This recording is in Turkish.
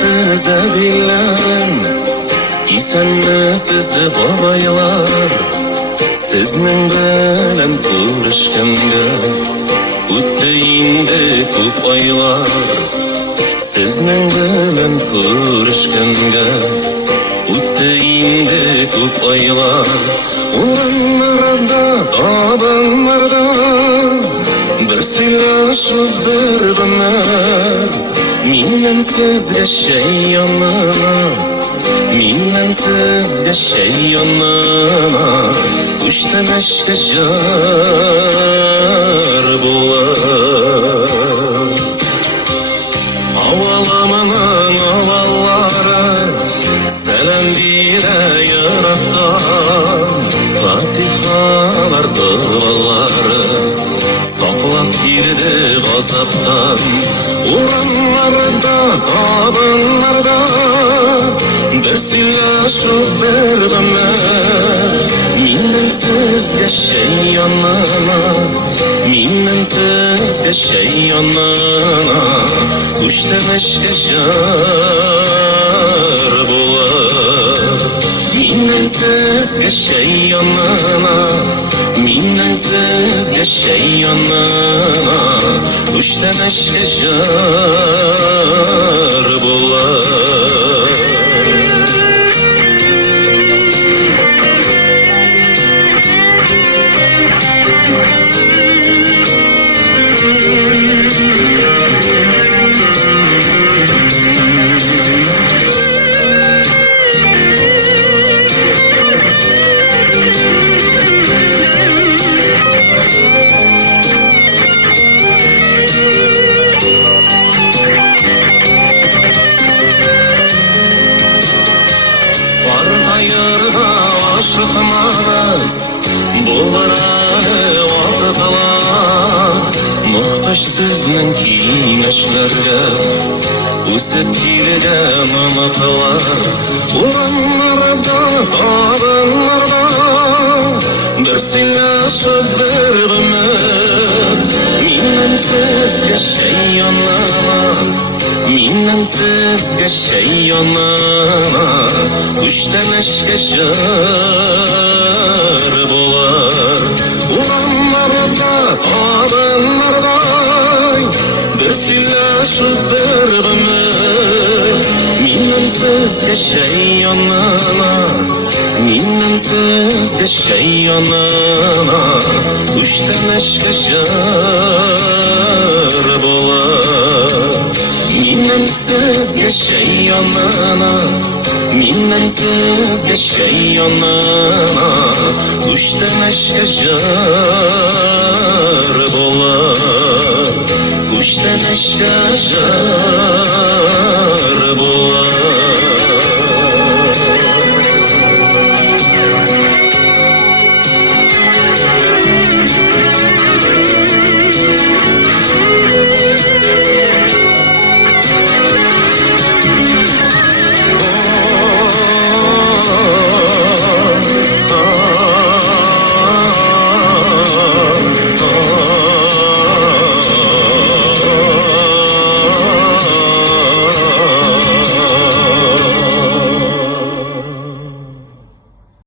size bilen İsenmisiz babaylar Sizning bilan ko'rishganga o'tdi endi ko'p oylar Sizning bilan ko'rishganga o'tdi endi ko'p oylar O'rinlarda odamlarda bir siylashib bir binar Mendan sizga shayonana Mendan sizga shayonana Qushdan ashka jar bo'lar Avvalamaning avvallari Salam bera yaratgan Fatihalar duolari Saqlab kirdi g'azabdan O'rinlarda, odamlarda bir siylashib bir g'amlar Mendan sizga shayonana Mendan sizga shayonana Qushdan ashka jar bo'lar Mendan sizga shayonana Mendan sizga shayonana Qushdan ashka jar bo'lar Aşıqmaz Bularani ortalar Muhtoj sizning kengashlarga O'sib kelgan umidlar O'rinlarda, odamlarda bir siylashib bir umid Mendan sizga shayonana Mendan sizga shayonana Qushdan ashka jar bo'lar O'rinlarda, odamlarda bir siylashib bir umid Mendan sizga shayonana Mendan sizga shayonana Qushdan ashka jar bo'lar Mendan sizga shayonana Mendan sizga shayonana Qushdan ashka jar bo'lar Qushdan ashka jar bo'lar